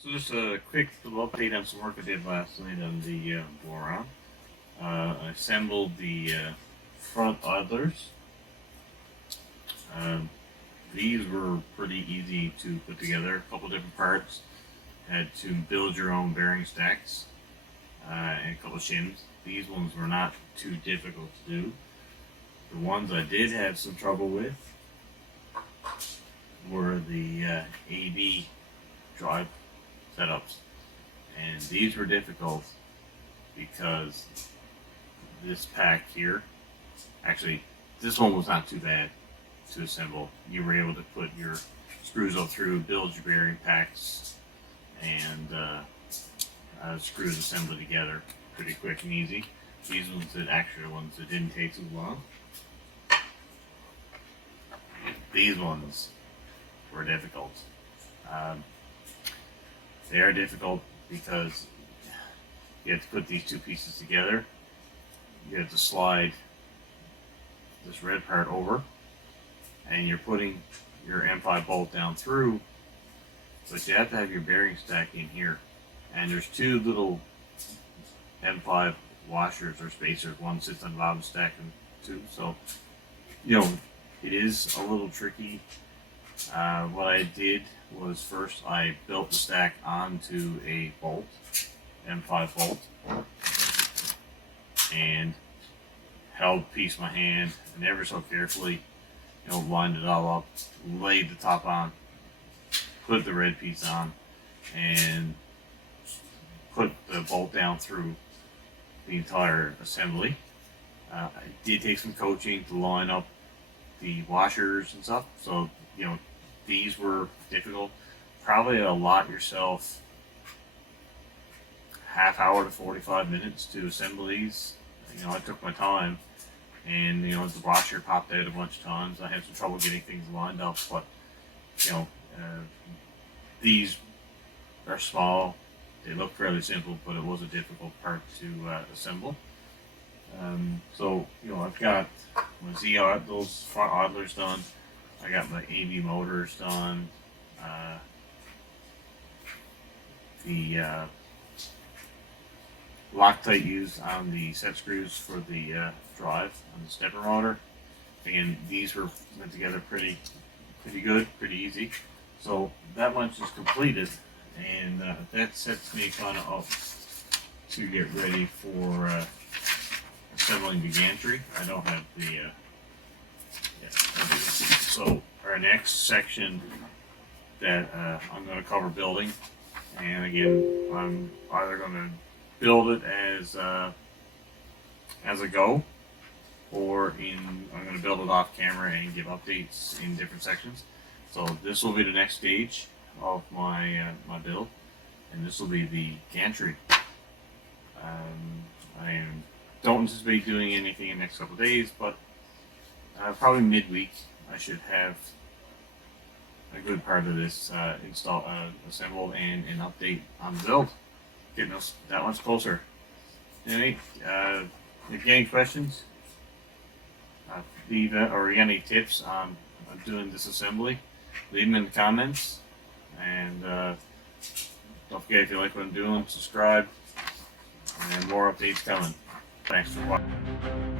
So just a quick little update on some work I did last night on the Voron. I assembled the front idlers. Um, these were pretty easy to put together. A couple different parts. Had to build your own bearing stacks and a couple shims. These ones were not too difficult to do. The ones I did have some trouble with were the AB drive setups, and these were difficult because this pack here, actually this one was not too bad to assemble. You were able to put your screws up through, build your bearing packs, and screws assemble together pretty quick and easy. These ones that actually the ones that didn't take too long. These ones were difficult. They are difficult because you have to put these two pieces together. You have to slide this red part over, and you're putting your M5 bolt down through, but you have to have your bearing stack in here. And there's two little M5 washers or spacers. One sits on the bottom stack and two. So, it is a little tricky. What I did was first I built the stack onto a bolt, M5 bolt, and held the piece in my hand and ever so carefully, lined it all up, laid the top on, put the red piece on, and put the bolt down through the entire assembly. I did take some coaching to line up the washers and stuff, so these were difficult. Probably allot yourself half hour to 45 minutes to assemble these. I took my time, and the washer popped out a bunch of times. I had some trouble getting things lined up, but these are small. They look fairly simple, but it was a difficult part to assemble. So I've got my those front idlers done. I got my AB motors done. The Loctite used on the set screws for the drive on the stepper motor. Again, these were put together pretty good, pretty easy. So that much is completed, and that sets me kind of up to get ready for assembling the gantry. I don't have the so our next section that I'm going to cover building, and again I'm either going to build it as a go, or I'm going to build it off camera and give updates in different sections. So this will be the next stage of my my build, and this will be the gantry. I don't anticipate doing anything in the next couple of days, but probably midweek I should have a good part of this assembled and an update on the build, getting us that much closer. Anyway, if you have any questions, leave it, or any tips on doing this assembly, leave them in the comments. And don't forget, if you like what I'm doing, subscribe, and more updates coming. Thanks for watching.